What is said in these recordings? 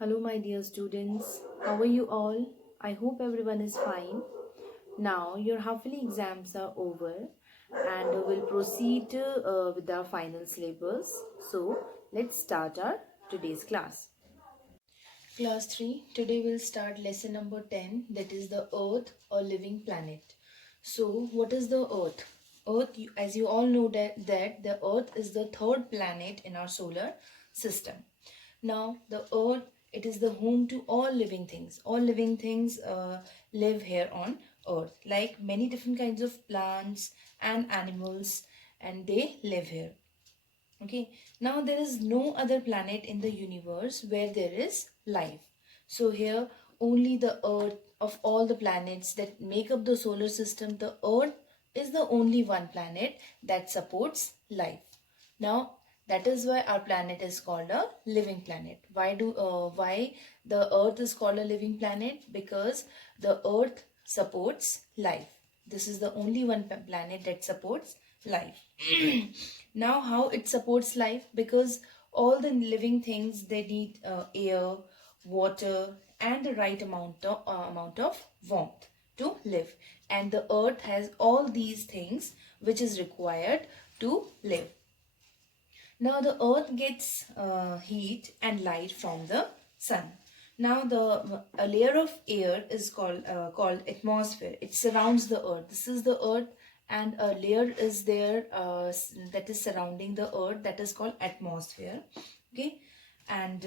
Hello, my dear students. How are you all? I hope everyone is fine. Now, your half-yearly exams are over and we'll proceed with our final syllabus. So, let's start our today's class. Class 3, today we'll start lesson number 10, that is the Earth, a living planet. So, what is the Earth? Earth, as you all know that the Earth is the third planet in our solar system. Now, the Earth, it is the home to all living things. All living things live here on Earth, like many different kinds of plants and animals, and they live here. Okay, now there is no other planet in the universe where there is life. So here only the Earth, of all the planets that make up the solar system, the Earth is the only one planet that supports life. Now that is why our planet is called a living planet. Why the Earth is called a living planet? Because the Earth supports life. This is the only one planet that supports life. Now how it supports life? Because all the living things, they need air, water and the right amount of warmth to live, and the Earth has all these things which is required to live. Now the Earth gets heat and light from the sun. Now a layer of air is called atmosphere. It surrounds the Earth. This is the Earth, and a layer is there that is surrounding the Earth, that is called atmosphere. Okay, and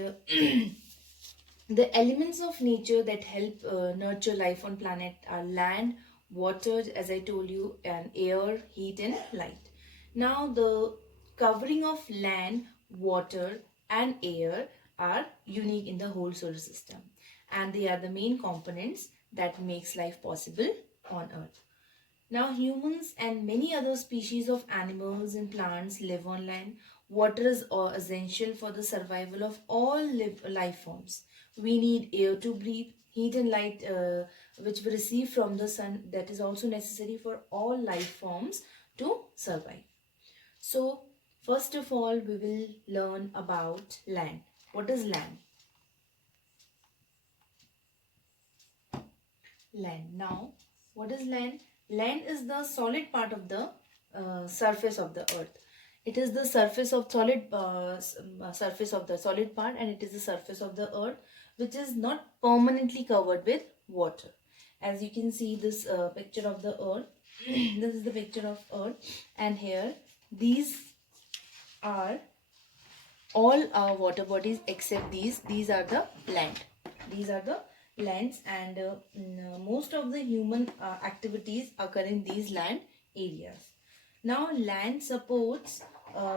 the elements of nature that help nurture life on planet are land, water, as I told you, and air, heat and light. Now the covering of land, water and air are unique in the whole solar system, and they are the main components that makes life possible on Earth. Now, humans and many other species of animals and plants live on land. Water is essential for the survival of all life forms. We need air to breathe, heat and light which we receive from the sun, that is also necessary for all life forms to survive. So, first of all, we will learn about land. What is land? Land. Now, what is land? Land is the solid part of the surface of the earth. It is the surface of surface of the solid part, and it is the surface of the earth which is not permanently covered with water. As you can see this picture of the earth, this is the picture of earth, and here these are all our water bodies except these are the land. These are the lands, and most of the human activities occur in these land areas. Now land supports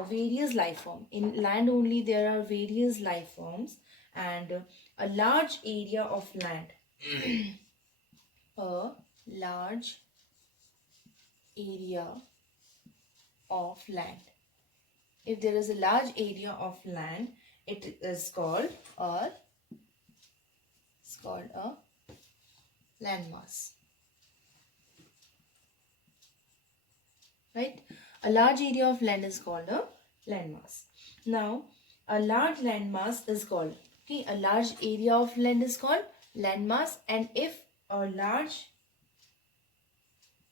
various life forms. In land only there are various life forms, and a large area of land a large area of land. If there is a large area of land, it is called a landmass. Right? A large area of land is called a landmass. Now, a large landmass is called, okay, a large area of land is called landmass, and if a large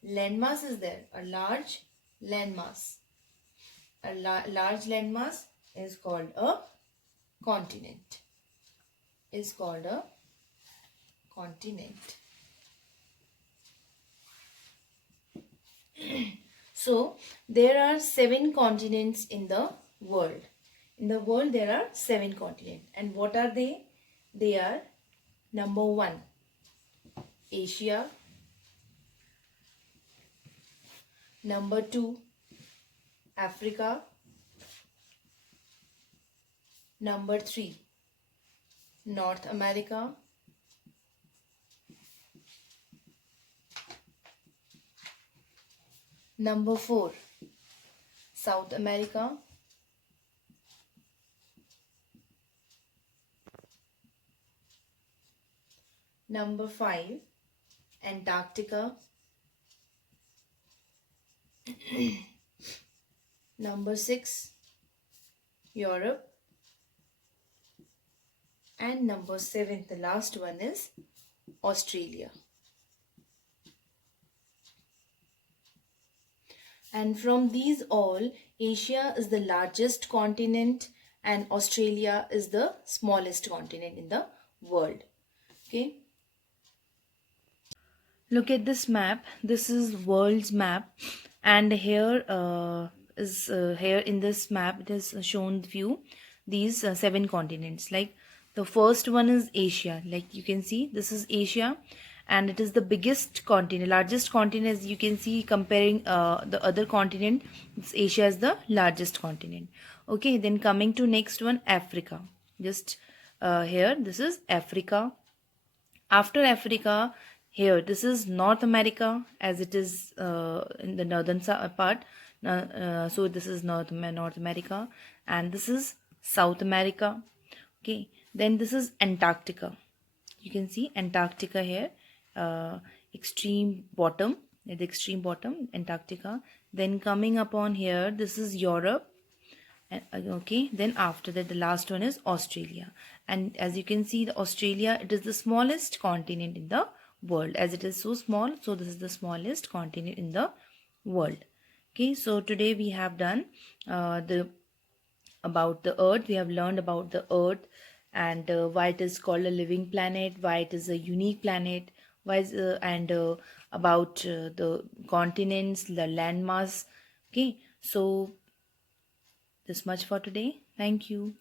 landmass is there, a large landmass, large landmass is called a continent. Is called a continent. So there are 7 continents in the world. In the world there are 7 continents. And what are they? They are number 1, Asia. Number 2, Africa. Number 3, North America. Number 4, South America. Number 5, Antarctica. Number 6, Europe. And number 7, the last one, is Australia. And from these all, Asia is the largest continent and Australia is the smallest continent in the world. Okay. Look at this map. This is world's map, and here here in this map it is shown view these 7 continents. Like the first one is Asia. Like you can see, this is Asia, and it is the biggest continent, largest continent. As you can see, comparing the other continent, it's Asia is the largest continent. Okay, then coming to next one, Africa. Just here, this is Africa. After Africa, here this is North America, as it is in the northern part. So this is North America, and this is South America. Okay, then this is Antarctica. You can see Antarctica here, extreme bottom, at the extreme bottom, Antarctica. Then coming upon here, this is Europe. Okay, then after that the last one is Australia, and as you can see, the Australia, it is the smallest continent in the world. As it is so small, so this is the smallest continent in the world. Okay, so today we have done the about the earth. We have learned about the earth, and why it is called a living planet, why it is a unique planet, why is, and about the continents, the landmass. Okay, so this much for today. Thank you.